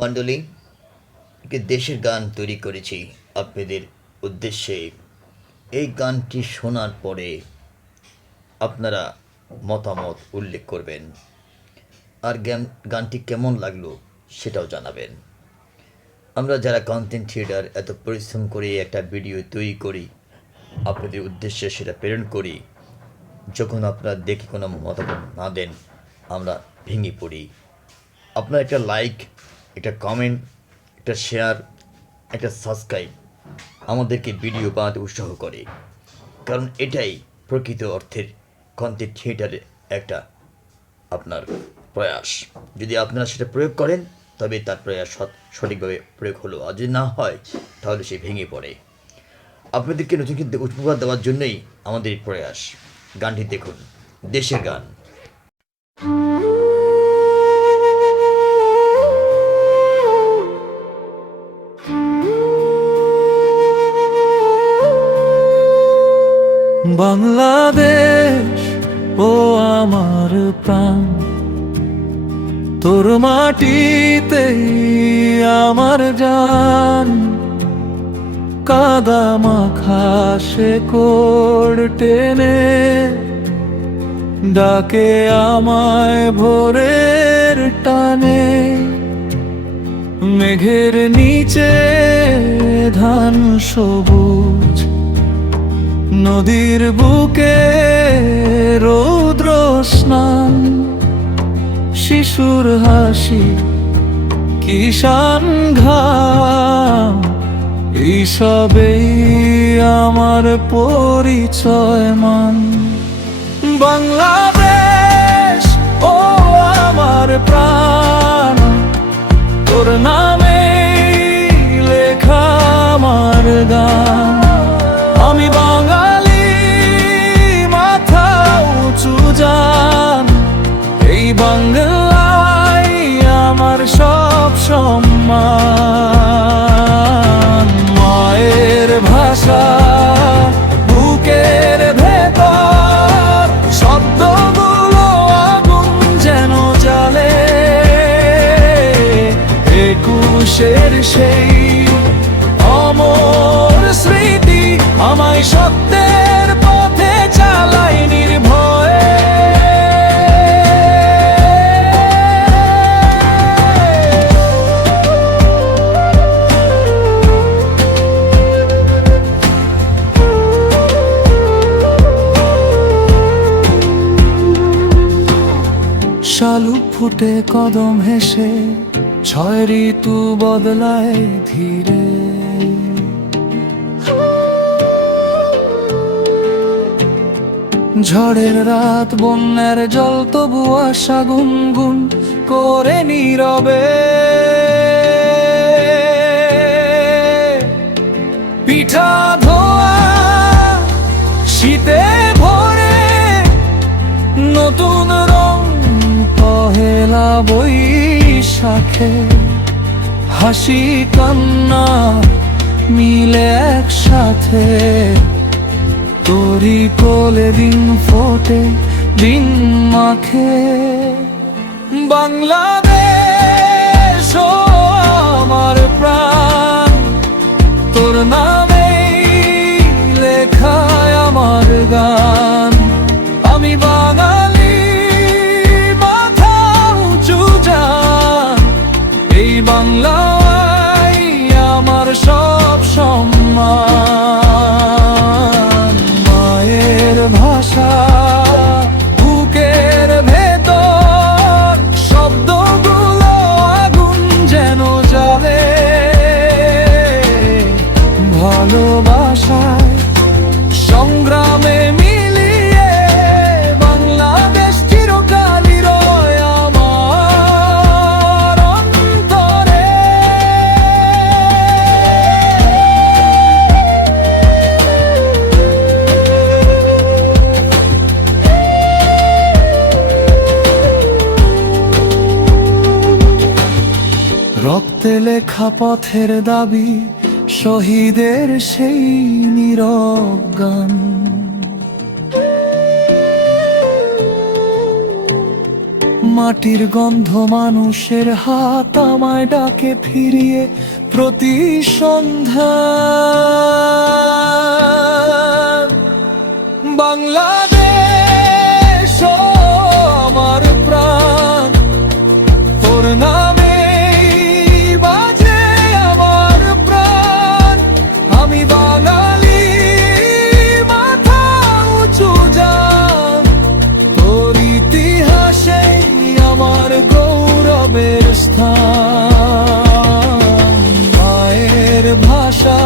মণ্ডলী, দেশের গান তৈরি করেছি আপনাদের উদ্দেশ্যে। এই গানটি শোনার পরে আপনারা মতামত উল্লেখ করবেন, আর গানটি কেমন লাগলো সেটাও জানাবেন। আমরা যারা কন্টেন্ট ক্রিয়েটর এত পরিশ্রম করে একটা ভিডিও তৈরি করি, আপনাদের উদ্দেশ্যে সেটা প্রেরণ করি, যখন আপনারা দেখে কোনো মতামত না দেন আমরা ভেঙে পড়ি। আপনার একটা লাইক, একটা কমেন্ট, একটা শেয়ার, একটা সাবস্ক্রাইব আমাদেরকে ভিডিও বানাতে উৎসাহ করে, কারণ এটাই প্রকৃত অর্থের কন্টেন্ট ক্রিয়েটারের একটা আপনার প্রয়াস। যদি আপনারা সেটা প্রয়োগ করেন তবে তার প্রয়াস সঠিকভাবে প্রয়োগ হলো, আর যদি না হয় তাহলে সে ভেঙে পড়ে। আপনাদেরকে নতুন কিন্তু উপহার দেওয়ার জন্যই আমাদের এই প্রয়াস। গানটি দেখুন, দেশের গান। বাংলাদেশ ও আমার প্রাণ, তোর মাটিতেই আমার জান। কাদা মাখা শেকড় টেনে ডাকে আমায় ভোরের টানে। মেঘের নিচে ধান সবুজ, নদীর বুকে রৌদ্র স্নান। শিশুর হাসি, কিষান ঘাম, এইসবেই আমার পরিচয় মান। বাংলাদেশ ও আমার প্রাণ, তোর নামে লেখা আমার গান। আমি বাঙালি, মাথা উঁচু জান। এই বাংলায় আমার সব সম্মান। মায়ের ভাষা বুকের ভেতর, শব্দগুলো আগুন যেন জ্বালে। একুশের সেই অমর স্মৃতি আমায় সত্যের পথে চালাই নির্ভয়ে। শালুক ফুটে কদম হেসে, ছয় ঋতু বদলায় ধীরে। ঝড়ের রাত, বন্যার জল, তবু আশা গুনগুন করে নীরবে। পিঠা ধোয়া শীতে ভরে, নতুন রং পহেলা বৈশাখে। হাসি কান্না মিলে একসাথে, তোরি কোলে দিন ফোটে, দিন মাখে। বাংলাদেশ ও আমার প্রাণ, তোর নামেই লেখায় আমার গান। আমি বাঙালি, মাথা উঁচু জান। এই বাংলায় আমার সব সম্মান। মায়ের ভাষা বুকের ভেতর, শব্দগুলো আগুন যেন জ্বালে। ভালোবাসায় সংগ্রামে মিলিয়ে বাংলাদেশ চিরকালই রয় আমার অন্তরে। রক্তে লেখা পথের দাবি, শহীদের সেই নীরব গান। মাটির গন্ধ মানুষের হাত আমায় ডাকে ফিরিয়ে প্রতি সন্ধ্যা। বাংলাদেশ ও আমার প্রাণ, তোর নামে বাজে আমার প্রাণ। আমি বাঙালি, মাথা উঁচু জান, তোর ইতিহাসে আমার গৌরবের স্থান। মায়ের ভাষা